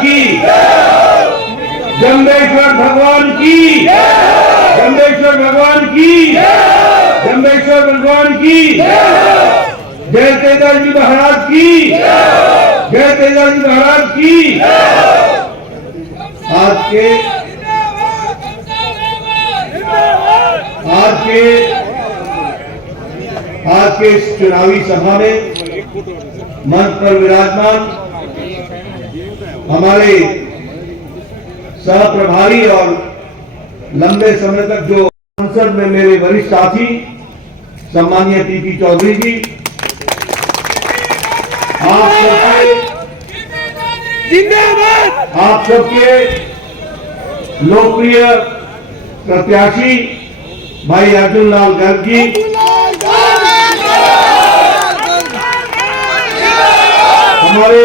की, जम्बेश्वर भगवान की, जम्बेश्वर भगवान की, जम्बेश्वर भगवान की, जय तेजाजी महाराज की, जय तेजाजी महाराज की। आज के इस चुनावी सभा में मंच पर विराजमान हमारे सह प्रभारी और लंबे समय तक जो संसद में मेरे वरिष्ठ साथी सम्माननीय पीपी चौधरी जी, आप सबके लोकप्रिय प्रत्याशी भाई अर्जुन लाल गर्ग जी, हमारे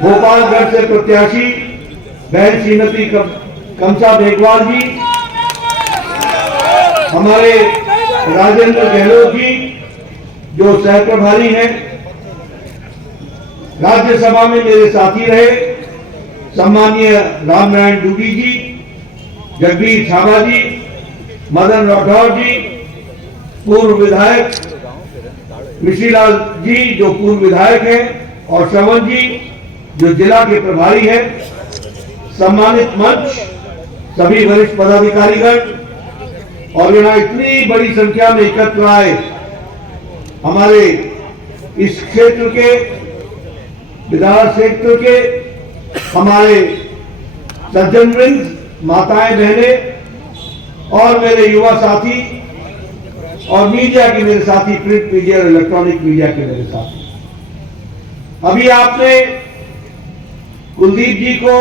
भोपालगढ़ से प्रत्याशी बहन श्रीमती कमसा बेगवाल जी, हमारे राजेंद्र गहलोत जी जो सह प्रभारी हैं, राज्यसभा में मेरे साथी रहे सम्माननीय रामनारायण डूडी जी, जगदीश छाबा जी, मदन राठौर जी, पूर्व विधायक ऋषिलाल जी जो पूर्व विधायक हैं, और श्रवण जी जो जिला के प्रभारी हैं, सम्मानित मंच, सभी वरिष्ठ पदाधिकारीगण और यहाँ इतनी बड़ी संख्या में एकत्र आए हमारे इस क्षेत्र के विधान क्षेत्र के हमारे सज्जन वृंद, माताएं बहनें और मेरे युवा साथी और मीडिया के मेरे साथी, प्रिंट मीडिया और इलेक्ट्रॉनिक मीडिया के मेरे साथी। अभी आपने कुलदीप जी को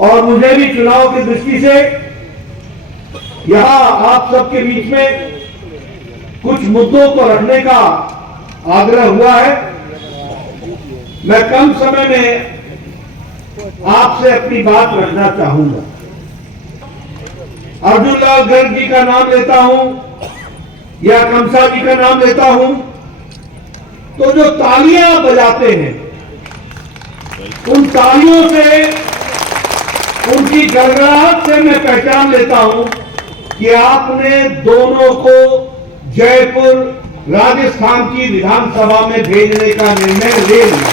और मुझे भी चुनाव की दृष्टि से यहां आप सबके बीच में कुछ मुद्दों को रखने का आग्रह हुआ है। मैं कम समय में आपसे अपनी बात रखना चाहूंगा। अर्जुन लाल गर्ग जी का नाम लेता हूं या कमसा जी का नाम लेता हूं तो जो तालियां बजाते हैं उन तालियों से, उनकी गड़गड़ाहट से मैं पहचान लेता हूं कि आपने दोनों को जयपुर राजस्थान की विधानसभा में भेजने का निर्णय ले लिया।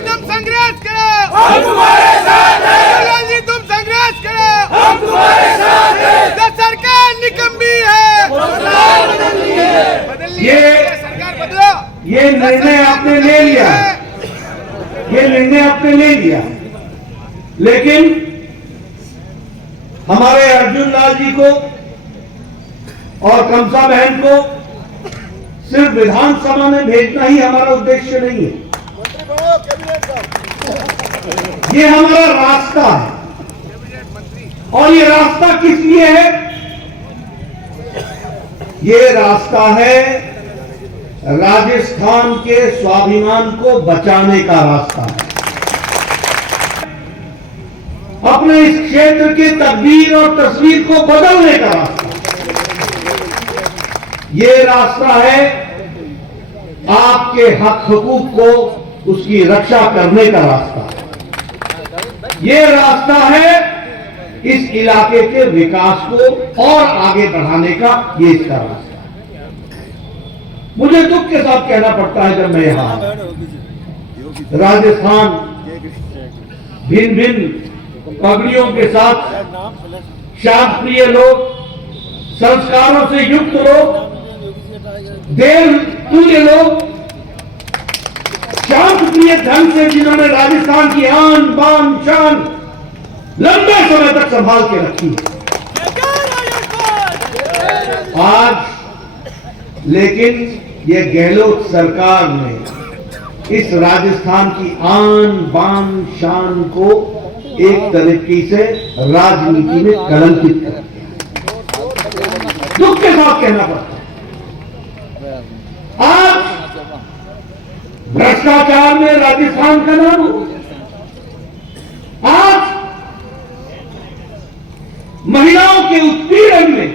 तुम संघर्ष करो, हम तुम्हारे साथ हैं। तुम संघर्ष करो, हम तुम्हारे साथ हैं। जो सरकार निकम्मी है, सरकार बदलो। ये निर्णय आपने ले लिया, ये निर्णय आपने ले लिया, लेकिन हमारे अर्जुन लाल जी को और कमसा बहन को सिर्फ विधानसभा में भेजना ही हमारा उद्देश्य नहीं है। ये हमारा रास्ता है, और ये रास्ता किस लिए है? ये रास्ता है राजस्थान के स्वाभिमान को बचाने का रास्ता है, अपने इस क्षेत्र के तकदीर और तस्वीर को बदलने का रास्ता। ये रास्ता है आपके हक हुकूक को उसकी रक्षा करने का रास्ता। ये रास्ता है इस इलाके के विकास को और आगे बढ़ाने का, ये इसका रास्ता है। मुझे दुख के साथ कहना पड़ता है जब मैं यहां राजस्थान भिन्न भिन्न पगड़ियों के साथ शांत प्रिय लोग, संस्कारों से युक्त लोग, देव तुल्य लोग, शांत प्रिय ढंग से जिन्होंने राजस्थान की आन बान शान लंबे समय तक संभाल के रखी है, आज लेकिन ये गहलोत सरकार ने इस राजस्थान की आन बान शान को एक तरीके से राजनीति में कलंकित कर दिया। दुख के साथ कहना पड़ता है, आज भ्रष्टाचार में राजस्थान का नाम हो, आज महिलाओं के उत्पीड़न में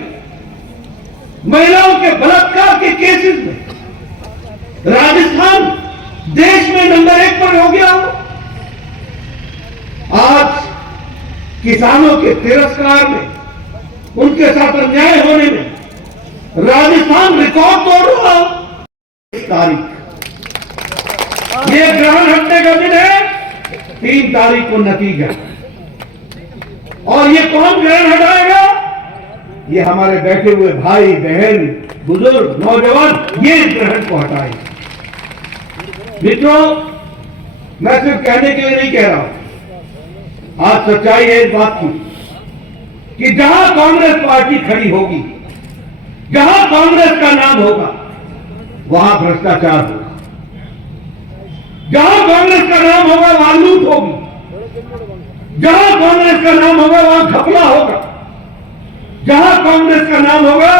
महिलाओं के बलात्कार के केसेस में राजस्थान देश में नंबर 1 पर हो गया हो। आज किसानों के तिरस्कार में, उनके साथ अन्याय होने में राजस्थान रिकॉर्ड तोड़ रहा हो। इस तारीख ये ग्रहण हटने का दिन है, 3 तारीख को नतीजा। और ये कौन ग्रहण हटाएगा? ये हमारे बैठे हुए भाई बहन बुजुर्ग नौजवान ये इस ग्रहण को हटाएंगे। मित्रों, मैं सिर्फ कहने के लिए नहीं कह रहा हूं, आज सच्चाई है इस बात की कि जहां कांग्रेस पार्टी खड़ी होगी, जहां कांग्रेस का नाम होगा, वहां भ्रष्टाचार होगा। जहां कांग्रेस का नाम होगा वहां लूट होगी। जहां कांग्रेस का नाम होगा वहां घपला होगा। जहां कांग्रेस का नाम होगा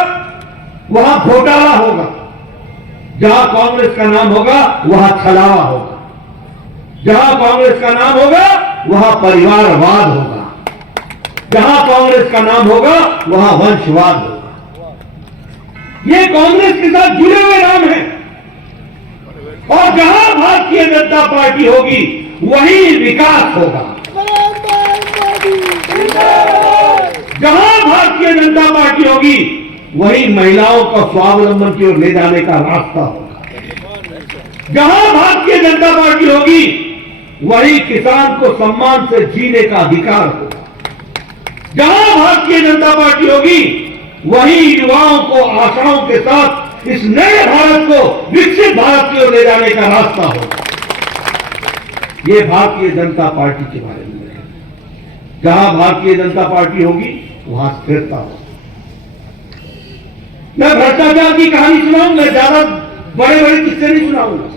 वहां घोटाला होगा। जहां कांग्रेस का नाम होगा वहां छलावा होगा। जहां कांग्रेस का नाम होगा वहां परिवारवाद होगा। जहां कांग्रेस का नाम होगा वहां वंशवाद होगा। ये कांग्रेस के साथ जुड़े हुए नाम हैं। और जहां भारतीय जनता पार्टी होगी वहीं विकास होगा। जहां भारतीय जनता पार्टी होगी वहीं महिलाओं को स्वावलंबन की ओर ले जाने का रास्ता होगा। जहां भारतीय जनता पार्टी होगी वहीं किसान को सम्मान से जीने का अधिकार होगा। जहां भारतीय जनता पार्टी होगी वहीं युवाओं को आशाओं के साथ इस नए भारत को, विकसित भारत की ओर ले जाने का रास्ता होगा। ये भारतीय जनता पार्टी के बारे में है। जहां भारतीय जनता पार्टी होगी वहां स्थिरता होगी। मैं भ्रष्टाचार की कहानी सुनाऊं, मैं ज्यादा बड़े बड़े किस्से नहीं सुनाऊंगा,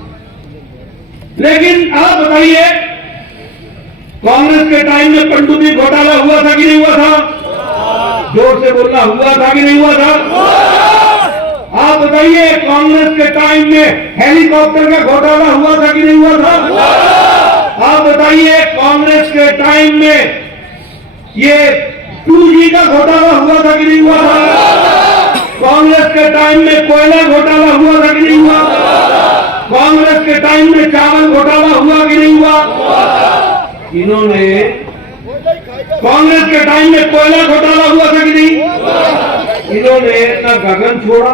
लेकिन आप बताइए, कांग्रेस के टाइम में पनडुब्बी घोटाला हुआ था कि नहीं हुआ था? जोर से बोलना, हुआ था कि नहीं हुआ था? आप बताइए, कांग्रेस के टाइम में हेलीकॉप्टर का घोटाला हुआ था कि नहीं हुआ था? आप बताइए, कांग्रेस के टाइम में ये 2G का घोटाला हुआ था कि नहीं हुआ था? कांग्रेस के टाइम में कोयला घोटाला हुआ था कि नहीं हुआ? कांग्रेस के टाइम में चावल घोटाला हुआ कि नहीं हुआ? इन्होंने कांग्रेस के टाइम में कोयला घोटाला हुआ था कि नहीं? इन्होंने न गगन छोड़ा,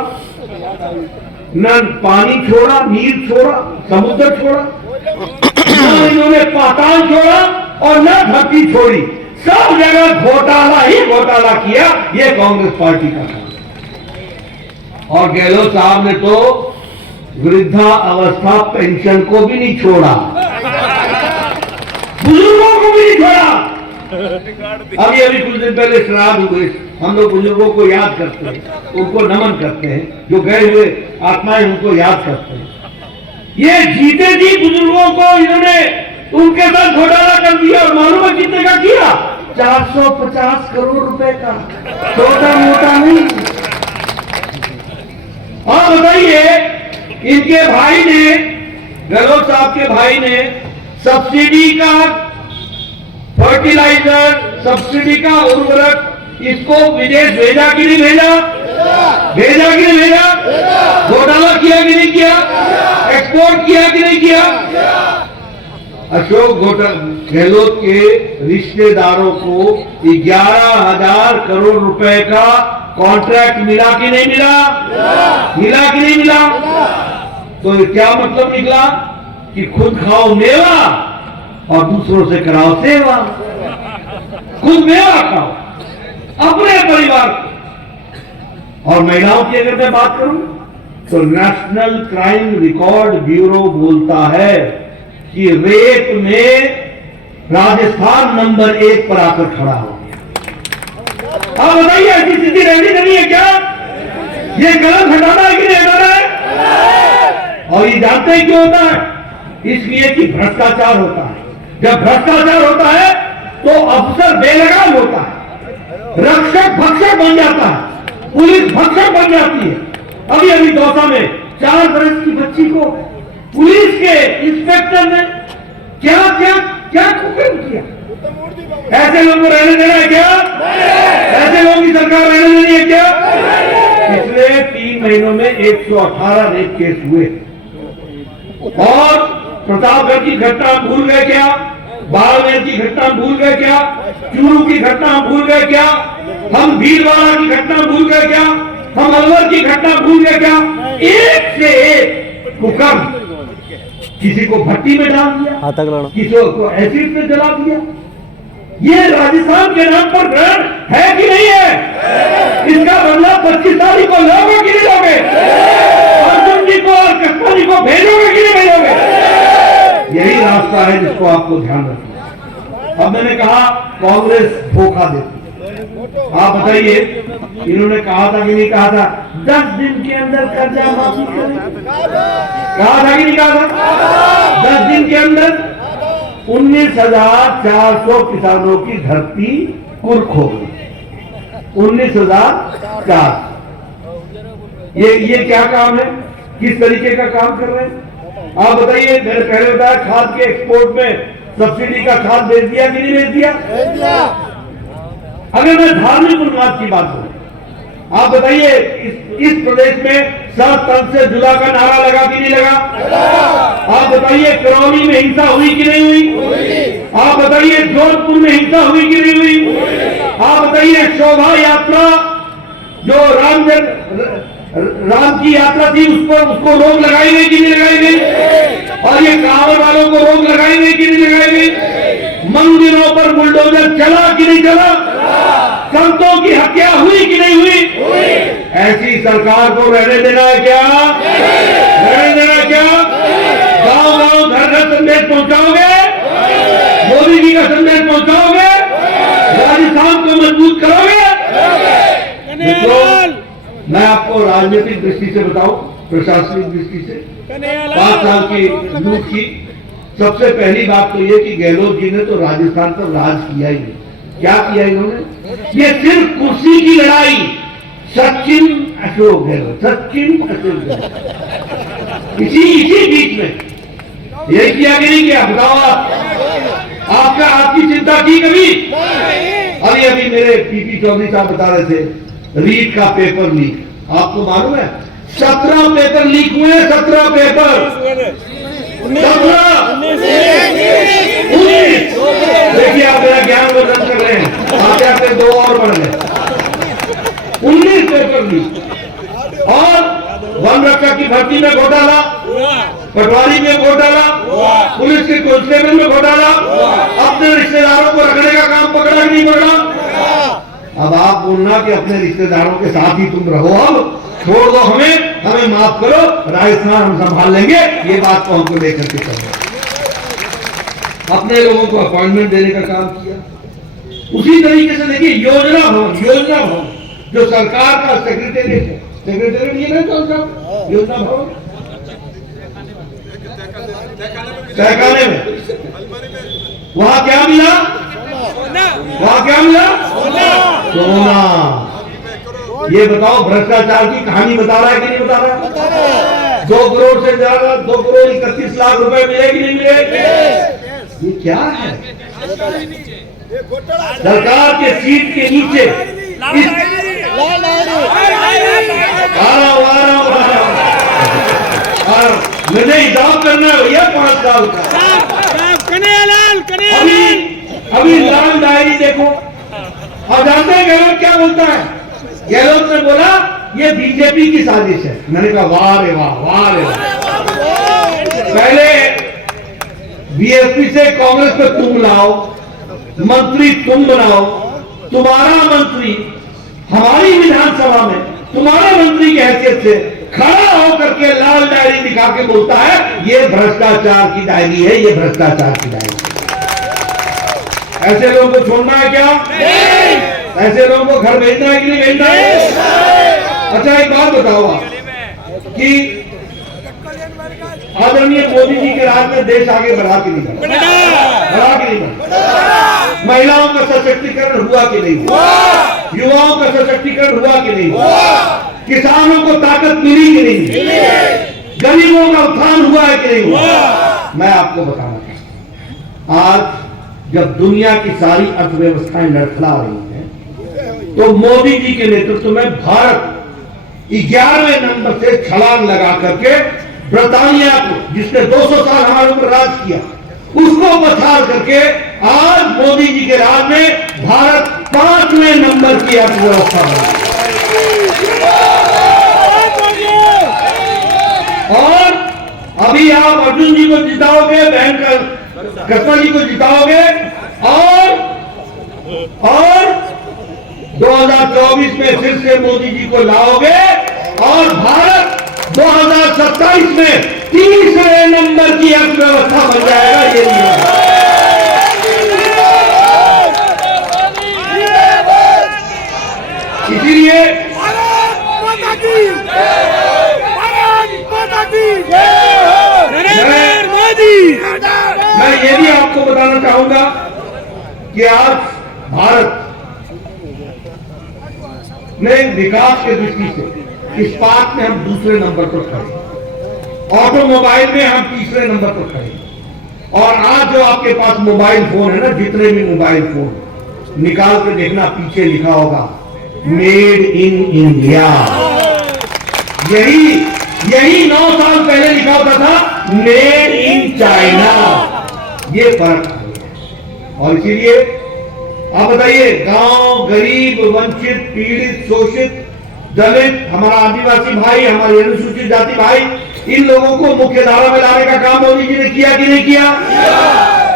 न पानी छोड़ा, नीर छोड़ा, समुद्र छोड़ा, न इन्होंने पाताल छोड़ा और न धरती छोड़ी। सब जगह घोटाला ही घोटाला किया। ये कांग्रेस पार्टी का काम। और गहलोत साहब ने तो वृद्धा अवस्था पेंशन को भी नहीं छोड़ा, बुजुर्गों को भी नहीं छोड़ा। अभी कुछ दिन पहले श्राद्ध हुए, हम लोग बुजुर्गों को याद करते हैं, उनको नमन करते हैं, जो गए हुए आत्माएं उनको याद करते हैं। ये जीते जी बुजुर्गों को इन्होंने उनके साथ घोटाला कर दिया। और मालूम है कितने का किया? 450 करोड़ रुपए का, छोटा मोटा नहीं। और बताइए, इनके भाई ने, गहलोत साहब के भाई ने सब्सिडी का फर्टिलाइजर, सब्सिडी का उर्वरक इसको विदेश भेजा कि नहीं भेजा? भेजा कि नहीं भेजा? घोटाला किया कि नहीं किया? एक्सपोर्ट किया कि नहीं किया? अशोक गहलोत के रिश्तेदारों को 11,000 करोड़ रुपए का कॉन्ट्रैक्ट मिला कि नहीं मिला? मिला कि नहीं मिला? तो क्या मतलब निकला कि खुद खाओ मेवा और दूसरों से कराओ सेवा। खुद मेवा खाओ अपने परिवार को। और महिलाओं की अगर मैं बात करूं तो नेशनल क्राइम रिकॉर्ड ब्यूरो बोलता है कि रेप में राजस्थान नंबर 1 पर आकर खड़ा हो गया। आप बताइए, ऐसी स्थिति रहनी नहीं है क्या? ये गलत हटाना है कि नहीं हटाना है? और ये जानते हैं क्यों होता है? इसलिए कि भ्रष्टाचार होता है। जब भ्रष्टाचार होता है तो अफसर बेलगाम होता है, रक्षक भक्षक बन जाता है, पुलिस भक्षक बन जाती है। अभी अभी दौसा में 4 वर्ष की बच्ची को पुलिस के इंस्पेक्टर ने क्या क्या क्या कुकर्म किया। ऐसे लोगों को रहने देना है क्या? ऐसे लोगों की सरकार रहने देनी है क्या? पिछले महीनों में 118 रेप केस हुए। और प्रतापगढ़ की घटना भूल गए क्या? बाड़मेर की घटना भूल गए क्या? चूरू की घटना भूल गए क्या? हम भीलवाड़ा की घटना भूल गए क्या? हम अलवर की घटना भूल गए क्या? एक से एक कुकर्म, किसी को भट्टी में डाल दिया, किसी को एसिड में जला दिया। ये राजस्थान के नाम पर ग्रहण है कि नहीं है? इसका बदला 25 तारीख को लोगों की नहीं लोगे? अर्जुन जी को और कृष्णा जी को भेजोगे कि नहीं भेजोगे? यही रास्ता है जिसको आपको ध्यान रखना। अब मैंने कहा कांग्रेस धोखा देती। आप बताइए, इन्होंने कहा था कि नहीं कहा था 10 दिन के अंदर कर्जा माफी करें? कहा था कि नहीं कहा था? 10 दिन के अंदर 19,400 किसानों की धरती कुर्क हो गई। 19,400। ये क्या काम है? किस तरीके का काम कर रहे हैं आप बताइए। मैंने पहले बताया खाद के एक्सपोर्ट में सब्सिडी का खाद भेज दिया कि नहीं भेज दिया? अगर मैं धार्मिक उन्माद की बात करूं, आप बताइए इस प्रदेश में 7 टन से जुदा का नारा लगा कि नहीं लगा? आप बताइए करौली में हिंसा हुई कि नहीं हुई? आप बताइए जोधपुर में हिंसा हुई कि नहीं हुई? आप बताइए शोभा यात्रा जो राम की यात्रा थी उसको रोक लगाई गई कि नहीं लगाई गई? और ये कांवड़ वालों को रोक लगाई गई कि नहीं लगाई गई? मंदिरों पर बुलडोजर चला कि नहीं चला? संतों की हत्या हुई कि नहीं हुई? ऐसी सरकार को रहने देना है क्या? रहने देना है क्या? गांव-गांव घर-घर संदेश पहुंचाओगे? मोदी जी का संदेश पहुंचाओगे? राजस्थान को मजबूत करोगे? मित्रों, मैं आपको राजनीतिक दृष्टि से बताऊं, प्रशासनिक दृष्टि से 5 साल की यूथ की सबसे पहली बात तो ये कि गहलोत जी ने तो राजस्थान पर राज किया ही नहीं। क्या किया इन्होंने? ये सिर्फ कुर्सी की लड़ाई। सचिन अशोक गहलोत, सचिन अशोक गहलोत, इसी बीच में यही किया कि नहीं किया? बताओ आप। आपकी चिंता की कभी? अभी मेरे पीपी चौधरी साहब बता रहे थे रीट का पेपर लीक। आपको मालूम है 17 पेपर लीक हुए? 17 पेपर। 19। देखिए आप मेरा ज्ञान वर्धन कर रहे हैं, आते आते 2 और बढ़ गए। 19 पेपर लीक। और वन रक्षक की भर्ती में घोटाला, पटवारी में घोटाला, पुलिस के कांस्टेबल में घोटाला, अपने रिश्तेदारों को रखने का काम पकड़ा कि नहीं पकड़ा? अब आप बोलना कि अपने रिश्तेदारों के साथ ही तुम रहो, अब छोड़ दो हमें माफ करो, राजस्थान हम संभाल लेंगे, ये बात को हमको लेकर के चलो। अपने लोगों को अपॉइंटमेंट देने का काम किया। उसी तरीके से देखिए योजना भवन जो सरकार का सेक्रेटेरिएट ये ना चलता योजना भवन तहखाने में, वहां क्या मिला? सोना। ये बताओ भ्रष्टाचार की कहानी बता रहा है कि नहीं बता रहा? 2 करोड़ से ज्यादा 2 करोड़ 31 लाख रुपए मिले कि नहीं मिले? ये क्या है? सरकार के सीट के नीचे मुझे हिसाब करना है भैया 5 साल का। अभी लाल डायरी देखो। और जानते हैं गहलोत क्या बोलता है? गहलोत ने बोला ये बीजेपी की साजिश है। मैंने कहा वाह रे वाह, वाह रे वाह। पहले बीएसपी से कांग्रेस पे तुम लाओ, मंत्री तुम बनाओ, तुम्हारा मंत्री हमारी विधानसभा में तुम्हारे मंत्री की हैसियत से खड़ा होकर के लाल डायरी दिखा के बोलता है ये भ्रष्टाचार की डायरी है, ये भ्रष्टाचार की डायरी है। ऐसे लोगों को छोड़ना है क्या? नहीं। ऐसे लोगों को घर भेजना है कि नहीं भेजना है? अच्छा एक बात बताओ आप कि आदरणीय मोदी जी के राज में देश आगे बढ़ा कि नहीं बढ़ा? महिलाओं का सशक्तिकरण हुआ कि नहीं हुआ? युवाओं का सशक्तिकरण हुआ कि नहीं हुआ? किसानों को ताकत मिली कि नहीं? गरीबों का उत्थान हुआ है कि नहीं हुआ? मैं आपको बताना चाहता हूं, आज जब दुनिया की सारी अर्थव्यवस्थाएं लड़खड़ा रही हैं तो मोदी जी के नेतृत्व में भारत 11वें नंबर से छलांग लगा करके ब्रिटानिया को, जिसने 200 साल हमारे ऊपर राज किया, उसको पछाड़ करके आज मोदी जी के राज में भारत 5वें नंबर की अर्थव्यवस्था बनी। और अभी आप अर्जुन जी को जिताओगे, बहन कृष्णा जी को जिताओगे, और 2024 में फिर से मोदी जी को लाओगे और भारत 2027 में 3रे नंबर की अर्थव्यवस्था बन जाएगा। ये इसीलिए मैं ये भी आपको बताना चाहूंगा कि आज भारत में विकास के दृष्टि से इस्पात में हम दूसरे नंबर पर खड़े, ऑटोमोबाइल में हम तीसरे नंबर पर खड़े। और आज जो आपके पास मोबाइल फोन है ना, जितने भी मोबाइल फोन निकाल कर देखना, पीछे लिखा होगा मेड इन इंडिया। यही 9 साल पहले लिखा होता था मेड इन चाइना। ये फर्क है। और इसीलिए आप बताइए, गांव, गरीब, वंचित, पीड़ित, शोषित, दलित, हमारा आदिवासी भाई, हमारे अनुसूचित जाति भाई, इन लोगों को मुख्य धारा में लाने का काम मोदी जी ने किया कि नहीं किया?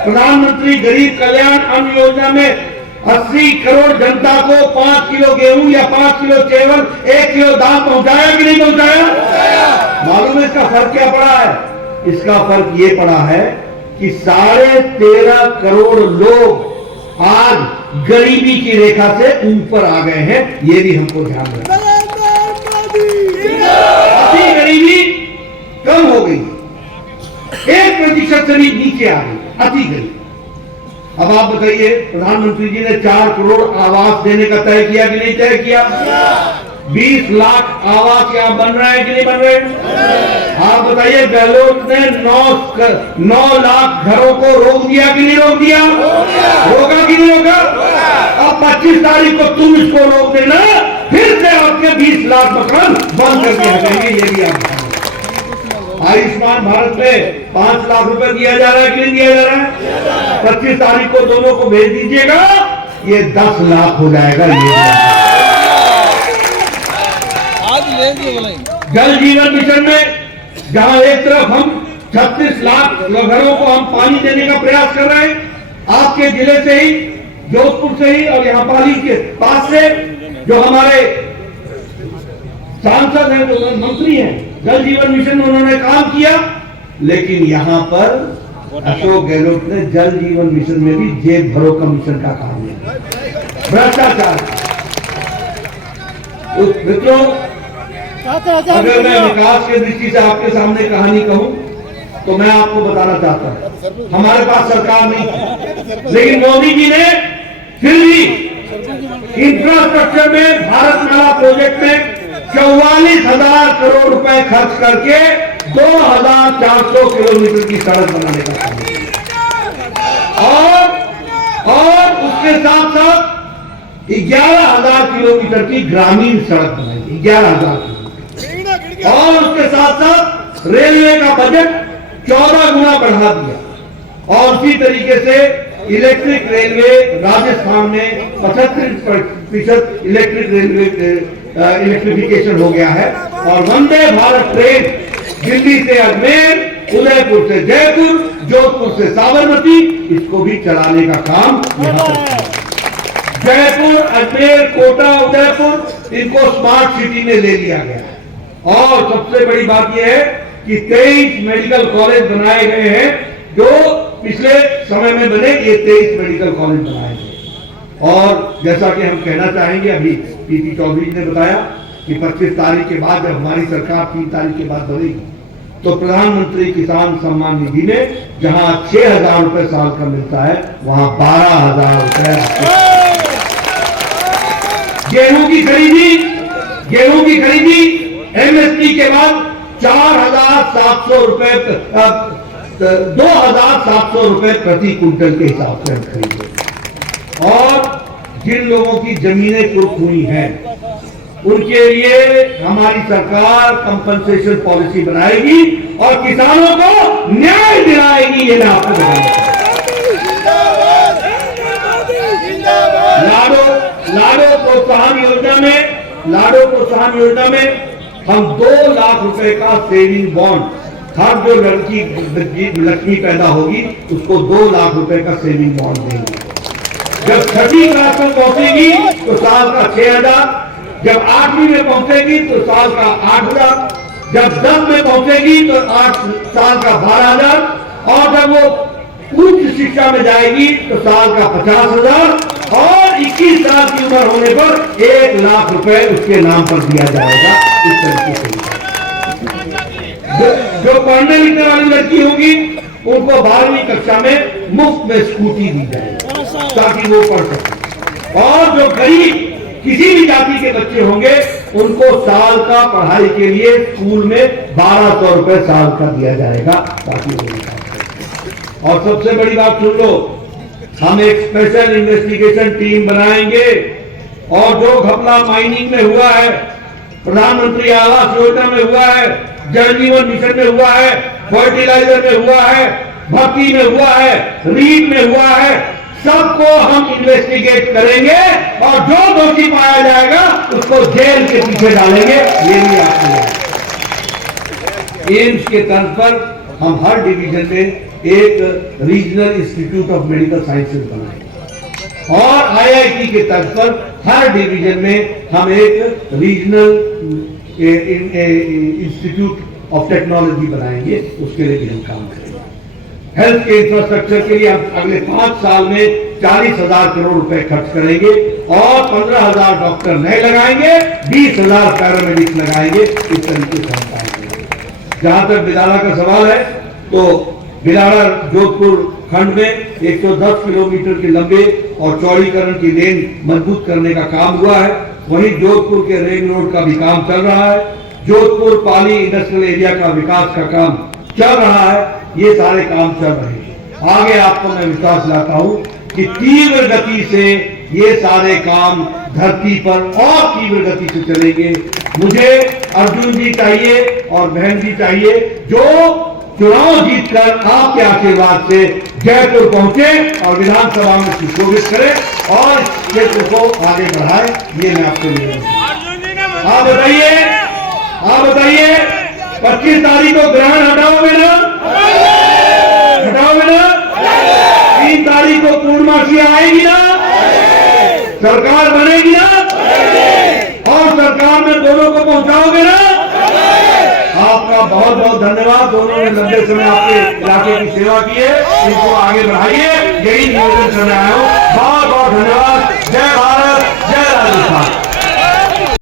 प्रधानमंत्री गरीब कल्याण अन्न योजना में 80 करोड़ जनता को 5 किलो गेहूं या 5 किलो चावल, 1 किलो दाल पहुंचाया कि नहीं पहुंचाया? मालूम है इसका फर्क क्या पड़ा है? इसका फर्क ये पड़ा है कि 13.5 करोड़ लोग आज गरीबी की रेखा से ऊपर आ गए हैं। ये भी हमको ध्यान रखना। अति गरीबी कम हो गई, 1% से भी नीचे आ गई अति गरीबी। अब आप बताइए, प्रधानमंत्री जी ने 4 करोड़ आवास देने का तय किया कि नहीं तय किया? 20 लाख आवास यहाँ बन रहे हैं कि नहीं बन रहे? आप बताइए, गहलोत ने 9 लाख घरों को रोक दिया कि नहीं रोक दिया? रोका कि नहीं रोका? अब 25 तारीख को तुम इसको रोक देना, फिर से आपके 20 लाख मकान बंद करके हटेंगे। ये भी आप आयुष्मान भारत में 5 लाख रुपए दिया जा रहा है कि नहीं दिया जा रहा है? 25 तारीख को दोनों को भेज दीजिएगा, ये 10 लाख हो जाएगा। ये जल जीवन मिशन में जहां एक तरफ हम 36 लाख घरों को हम पानी देने का प्रयास कर रहे हैं, आपके जिले से ही, जोधपुर से ही और यहाँ पाली के पास से जो हमारे सांसद हैं, जो मंत्री हैं, जल जीवन मिशन में उन्होंने काम किया। लेकिन यहाँ पर अशोक गहलोत ने जल जीवन मिशन में भी जेब भरो का मिशन का काम किया, भ्रष्टाचार। मित्रों, अगर मैं विकास के दृष्टि से आपके सामने कहानी कहूं तो मैं आपको बताना चाहता हूं, हमारे पास सरकार नहीं थी, लेकिन मोदी जी ने फिर भी इंफ्रास्ट्रक्चर में भारत माला प्रोजेक्ट में 44,000 करोड़ रुपए खर्च करके 2,400 किलोमीटर की सड़क बनाने का काम किया। और उसके साथ साथ 11,000 किलोमीटर की ग्रामीण सड़क बनाई, 11,000 किलोमीटर। और उसके साथ साथ रेलवे का बजट 14 गुना बढ़ा दिया। और उसी तरीके से इलेक्ट्रिक रेलवे राजस्थान में 75% इलेक्ट्रिक रेलवे इलेक्ट्रिफिकेशन हो गया है। और वंदे भारत ट्रेन दिल्ली से अजमेर, उदयपुर से जयपुर, जोधपुर से साबरमती, इसको भी चलाने का काम यहाँ पर जयपुर, अजमेर, कोटा, उदयपुर, इनको स्मार्ट सिटी में ले लिया गया है। और सबसे बड़ी बात यह है कि 23 मेडिकल कॉलेज बनाए गए हैं, जो पिछले समय में बने, ये 23 मेडिकल कॉलेज बनाए गए। और जैसा कि हम कहना चाहेंगे, अभी पीपी चौधरी ने बताया कि 25 तारीख के बाद, जब हमारी सरकार 3 तारीख के बाद बनेगी, तो प्रधानमंत्री किसान सम्मान निधि में जहां 6,000 रुपए साल का मिलता है, वहां 12,000 रुपए। गेहूं की खरीदी एमएसपी के बाद 4,700 रुपए, 2,700 रुपए प्रति क्विंटल के हिसाब से हम खरीदे। और जिन लोगों की जमीनें कुर्क हुई हैं, उनके लिए हमारी सरकार कंपनसेशन पॉलिसी बनाएगी और किसानों को न्याय दिलाएगी। ये मैं आपको बताऊंगा। लाडो प्रोत्साहन योजना में हम 2 लाख रुपए का सेविंग बॉन्ड, हर जो लक्ष्मी पैदा होगी उसको 2 लाख रुपए का सेविंग बॉन्ड देंगे। जब 6वीं क्लास में पहुंचेगी तो साल का 6,000, जब 8वीं में पहुंचेगी तो साल का 8,000, जब 10 में पहुंचेगी तो 8 साल का 12,000 और जब वो उच्च शिक्षा में जाएगी तो साल का 50,000 और 21 साल की उम्र होने पर 1 लाख रुपए उसके नाम पर दिया जाएगा। इस तरीके से जो पढ़ने लिखने वाली लड़की होगी उनको 12वीं कक्षा में मुफ्त में स्कूटी दी जाएगी ताकि वो पढ़ सके। और जो गरीब किसी भी जाति के बच्चे होंगे उनको साल का पढ़ाई के लिए स्कूल में 1200 रुपए साल का दिया जाएगा ताकि वो। और सबसे बड़ी बात सुन लो, हम एक स्पेशल इन्वेस्टिगेशन टीम बनाएंगे और जो घपला माइनिंग में हुआ है, प्रधानमंत्री आवास योजना में हुआ है, जल जीवन मिशन में हुआ है, फर्टिलाइजर में हुआ है, भर्ती में हुआ है, रीट में हुआ है, सबको हम इन्वेस्टिगेट करेंगे और जो दोषी पाया जाएगा उसको जेल के पीछे डालेंगे। ये भी आपको एम्स के तर्ज पर हम हर डिवीजन में एक regional institute of medical sciences बनाएंगे और आईआईटी के तर्ज पर हर डिवीजन में हम एक रीजनल इंस्टीट्यूट ऑफ टेक्नोलॉजी बनाएंगे। उसके लिए भी हम काम करेंगे। हेल्थ के इंफ्रास्ट्रक्चर के लिए हम अगले 5 साल में 40,000 करोड़ रुपए खर्च करेंगे और 15,000 डॉक्टर नए लगाएंगे, 20,000 पैरामेडिक्स लगाएंगे। इस तरीके से हम काम करेंगे। जहां तक बिलाड़ा का सवाल है तो बिलाड़ा जोधपुर खंड में 110 किलोमीटर के लंबे और चौड़ीकरण की लेन मजबूत करने का काम हुआ है। वहीं जोधपुर के रिंग रोड का भी काम चल रहा है। जोधपुर पाली इंडस्ट्रियल एरिया का विकास का काम चल रहा है। ये सारे काम चल रहे हैं। आगे आपको मैं विश्वास दिलाता हूं कि तीव्र गति से ये सारे काम धरती पर और तीव्र गति से चलेंगे। मुझे अर्जुन जी चाहिए और बहन जी चाहिए जो चुनाव जीतकर आपके आशीर्वाद से जयपुर पहुंचे और विधानसभा में सुशोभित करें और इस क्षेत्र को आगे बढ़ाए। ये मैं आपको आप बताइए 25 तारीख को ग्रहण हटाओगे ना? 3 तारीख को पूर्णमासी आएगी ना? सरकार बनेगी ना? और सरकार में दोनों को पहुंचाओगे ना? आपका बहुत बहुत धन्यवाद। दोनों ने लंबे समय आपके इलाके की सेवा की है, इनको आगे बढ़ाइए। यही निवेदन करने आया हूँ। बहुत बहुत धन्यवाद। जय भारत, जय राजस्थान।